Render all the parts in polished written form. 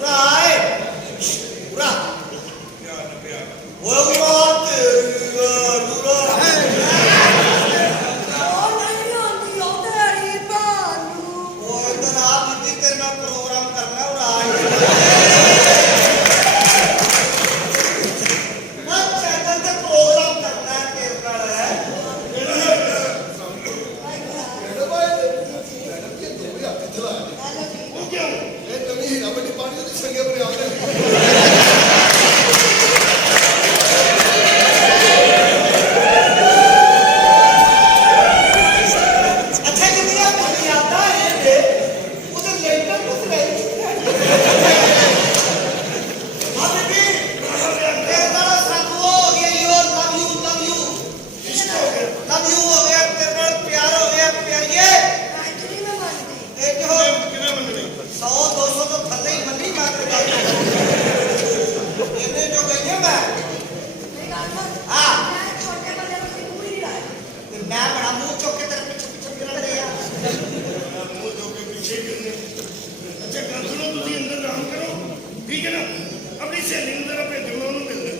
Right. ਸਹੇਲੀ ਨੂੰ ਤੇਰਾ ਭੇਜੋ ਮੈਂ ਉਹਨੂੰ ਮਿਲਣਾ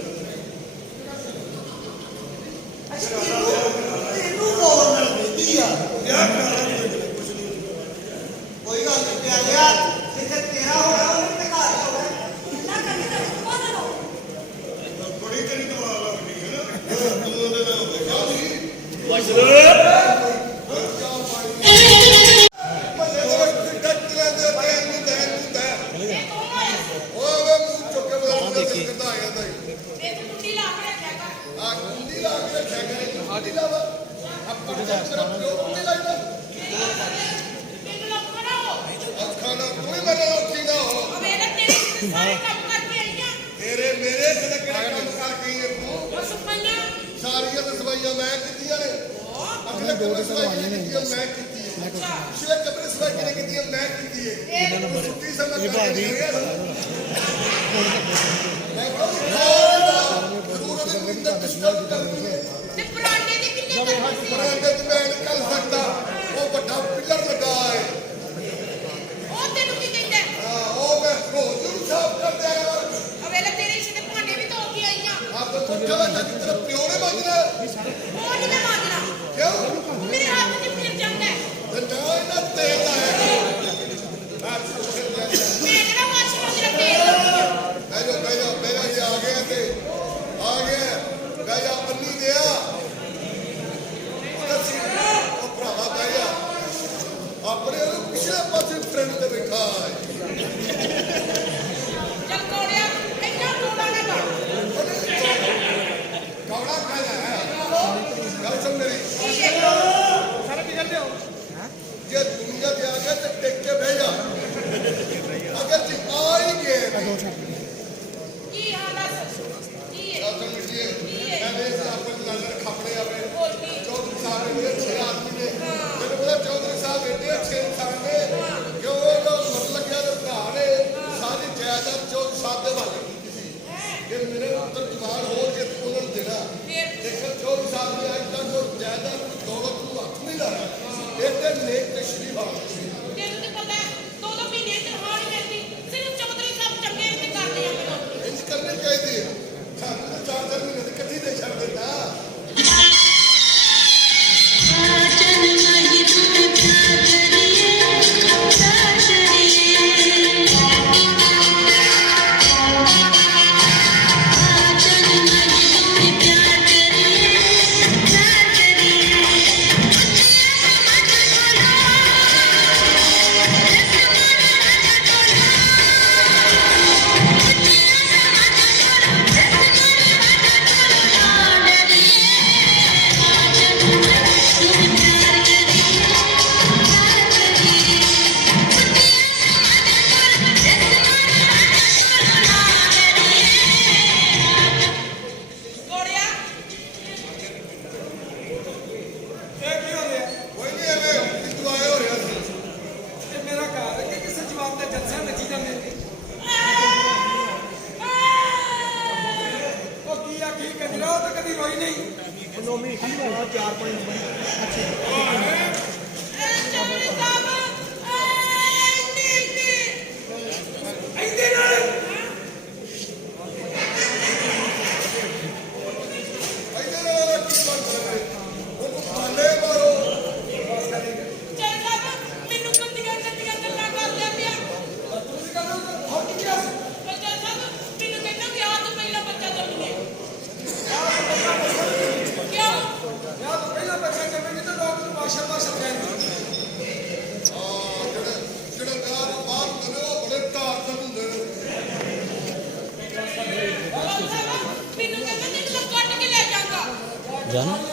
ਇਹਨੂੰ ਲੋੜ ਨਾਲ ਮਿਲਦੀ ਆ ਵਿਆਹ ਕਰਾ ਕੋਈ ਗੱਲ ਨਹੀਂ ਪਿਆ ਲਿਆ ਜਿੱਥੇ ਤੇਰਾ ਹੋਇਆ ਉਹਨੇ ਤੇ ਘਰ ਹੋਇਆ ਇੰਨਾ ਕਰੀ ਤਾਂ ਕੌਣ ਲੋ ਬੜੀ ਤੇਰੀ ਦਵਾ ਲੱਗਦੀ ਹੈ ਨਾ ਤੂੰ ਉਹਦੇ ਨਾਲ ਦੇਖਿਆ ਨਹੀਂ ਤੇਰੇ ਮੇਰੇ ਕਿਹੜਾ ਕੰਮ ਕਰਕੇ ਸਾਰੀਆਂ ਸਫਾਈਆਂ ਮੈਂ ਕੀਤੀਆਂ ਨੇ ਅਗਲੇ ਕਮਰੇ ਸਫਾਈ ਕੀਤੀਆਂ ਮੈਂ ਕੀਤੀ ਹੈ ਪਿਛਲੇ ਕਮਰੇ ਸਫਾਈ ਕੀਤੀਆਂ ਮੈਂ ਕੀਤੀ ਹੈ ਸੁੱਤੀ ਸਮਝ ਇਹ ਭਾਜੀ ਤੇ ਪੁਰਾਣੇ ਦੀ ਕਿੰਨੇ ਕਰਨੀ ਸੀ ਪੁਰਾਣੇ ਤੇ ਮੈਂ ਨਹੀਂ ਕਰ ਸਕਦਾ ਉਹ ਵੱਡਾ ਪਿੱਲਰ ਲੱਗਾ ਹੈ ਉਹ ਤੈਨੂੰ ਕੀ ਕਹਿੰਦਾ ਹਾਂ ਉਹ ਮੈਂ ਰੋਜ਼ ਨੂੰ ਸਾਫ਼ ਕਰ ਦਿਆ ਅਵੇਲੇ ਤੇਰੇ ਇਸੇ ਦੇ ਭਾਂਡੇ ਵੀ ਧੋ ਕੇ ਆਈਆਂ ਆਪ ਤੋਂ ਪੁੱਛਿਆ ਵਾ ਕਿ ਤੇਰਾ ਪਿਓ ਨੇ ਮੰਗਣਾ ਉਹ ਨਹੀਂ ਮੈਂ ਮੰਗਣਾ ਕਿਉਂ ਮੇਰੇ ਹੱਥ 'ਚ ਫਿਰ ਜਾਂਦਾ ਹੈ ਤੇ ਨਾ ਇਹਨਾਂ ਤੇਲ ਆਇਆ ਮੈਂ ਕਿਹੜਾ ਵਾਸ਼ ਮੰਗਣਾ ਤੇਲ ਪਹਿਲਾਂ ਇਹ ਆ ਗਿਆ ਤੇ ਆ ਗਿਆ ਗਾਇਆ ਪੰਨੀ ਦਿਆ ਉਹ ਭਰਾਵਾ ਗਾਇਆ ਆਪਣੇ ਉਹਨੂੰ ਪਿਛਲੇ ਪਾਸੇ ਟ੍ਰੈਂਡ ਤੇ ਬੈਠਾ ਚੱਲ ਕੋੜਿਆ ਇੰਨਾ ਕੋੜਾ ਨਾ ਕਰ ਕੌੜਾ ਖਾਣਾ ਗੱਲ ਸੁਣ ਮੇਰੀ ਸਾਰੇ ਪਿਛਲ ਦਿਓ ਜੇ ਦੁਨੀਆ ਤੇ ਆ ਗਿਆ ਤੇ ਟਿਕ ਕੇ ਬਹਿ ਜਾ ਅਗਰ ਜੀ ਆ ਹੀ ਗਏ ਕੀ ਹਾਲ ਹੈ ਕੀ ਹੈ ਅਸਲ ਵਿੱਚ ਇਹਨੇ ਆਪਣੇ ਨਜ਼ਰ ਖਪੜੇ ਆਵੇ ਹੋਰ ਕੀ ਚੌਧਰੀ ਸਾਹਿਬ ਨੇ 6 ਆਦਮੀ ਨੇ ਮੈਨੂੰ ਪਤਾ ਚੌਧਰੀ ਸਾਹਿਬ ਇੰਨੇ ਅੱਛੇ ਇਨਸਾਨ ਨੇ ਕਿ ਉਹ ਮਤ ਲੱਗਿਆ ਤੇ ਭਰਾ ਨੇ ਸਾਰੀ ਜਾਇਦਾਦ ਚੌਧਰੀ ਸਾਹਿਬ ਦੇ ਹਵਾਲੇ ਕੀਤੀ ਸੀ ਕਿ ਮੇਰੇ ਉੱਤਰ ਜਵਾਨ ਹੋ ਕੇ ਉਹਨਾਂ ਨੂੰ ਦੇਣਾ ਫਿਰ ਲੇਕਿਨ ਚੌਧਰੀ ਸਾਹਿਬ ਨੇ ਅੱਜ ਤੱਕ ਉਹ ਜਾਇਦਾਦ ਨੂੰ ਦੌਲਤ ਨੂੰ ਹੱਥ ਨਹੀਂ ਲਾਇਆ ਇਹਦੇ ਨੇਕ ਤੇ ਸ਼ਰੀਫ ਆ ਤੈਨੂੰ ਤੇ ਪਤਾ ਹੈ ਦੋ ਮਹੀਨੇ ਤਨਖਾਹ ਨਹੀਂ ਮਿਲਦੀ ਸਿਰਫ ਚੌਧਰੀ ਸਾਹਿਬ ਚੰਗੇ ਤੇ ਕਰਦੇ ਆ ਮੈਨੂੰ ਇੰਜ ਕਰਨੀ ਚਾਹੀਦੀ ਹੈ ਸਾਨੂੰ 4 ਮਹੀਨੇ ਦੀ ਇਕੱਠੀ ਦੇ ਛੱਡ ਦਿੰਦਾ ਕੋੜਿਆ ਇਹ ਕੀ ਹੋ ਰਿਹਾ ਕੋਈ ਨਹੀਂ ਐਵੇਂ ਤੂੰ ਆਏ ਹੋ ਰਿਹਾ ਸੀ ਇਹ ਮੇਰਾ ਘਰ ਹੈ ਕਿ ਕਿਸੇ ਜਵਾਬ ਦਾ ਜਲਸਾ ਨੱਚੀ ਜਾਂਦੇ ਨੇ ਉਹ ਕੀ ਆ ਕੀ ਕੰਜਰਾ ਉਹ ਤਾਂ ਕਦੀ ਰੋਈ ਨਹੀਂ ਚੌਧਰੀ ਸਾਹਿਬ ਇਹਦੇ ਨਾਲ ਇਹਦੇ ਨਾਲ ਕੀ ਕਰ ਸਕਦੇ ਉਹ ਭਾਂਡੇ ਮਾਰੋ ਚੱਲ ਸਾਹਿਬ ਮੈਨੂੰ ਗੰਦੀਆਂ ਗੱਲਾਂ ਕਰਦੇ ਪਿਆ ਤੁਸੀਂ ਕਹਿੰਦੇ ਹੋ ਹੋਰ ਕੀ ਕਿਹਾ ਸੀ ਬੱਚਾ ਸਾਹਿਬ ਮੈਨੂੰ ਕਹਿੰਦਾ ਵਿਆਹ ਤੋਂ ਪਹਿਲਾਂ ਬੱਚਾ ਜੰਮੇ ਕਿਉਂ ਯਾਰ ਤੋਂ ਪਹਿਲਾਂ ਬੱਚਾ ਜੰਮੇ ਤਾਂ ਲੋਕ ਨੂੰ ਮਾਸ਼ਾਅੱਲਾ ਸਮਝਾਉਂਦੇ ਜਿਹੜਾ ਵਿਆਹ ਤੋਂ ਬਾਅਦ ਹੁੰਦੇ ਨੇ ਉਹ ਬੜੇ ਧਾਰਮਿਕ ਹੁੰਦੇ ਨੇ ਮੈਨੂੰ ਕਹਿੰਦਾ ਤੈਨੂੰ ਮੈਂ ਕੱਟ ਕੇ ਲੈ ਜਾਵਾਂਗਾ ਜਾਣਾ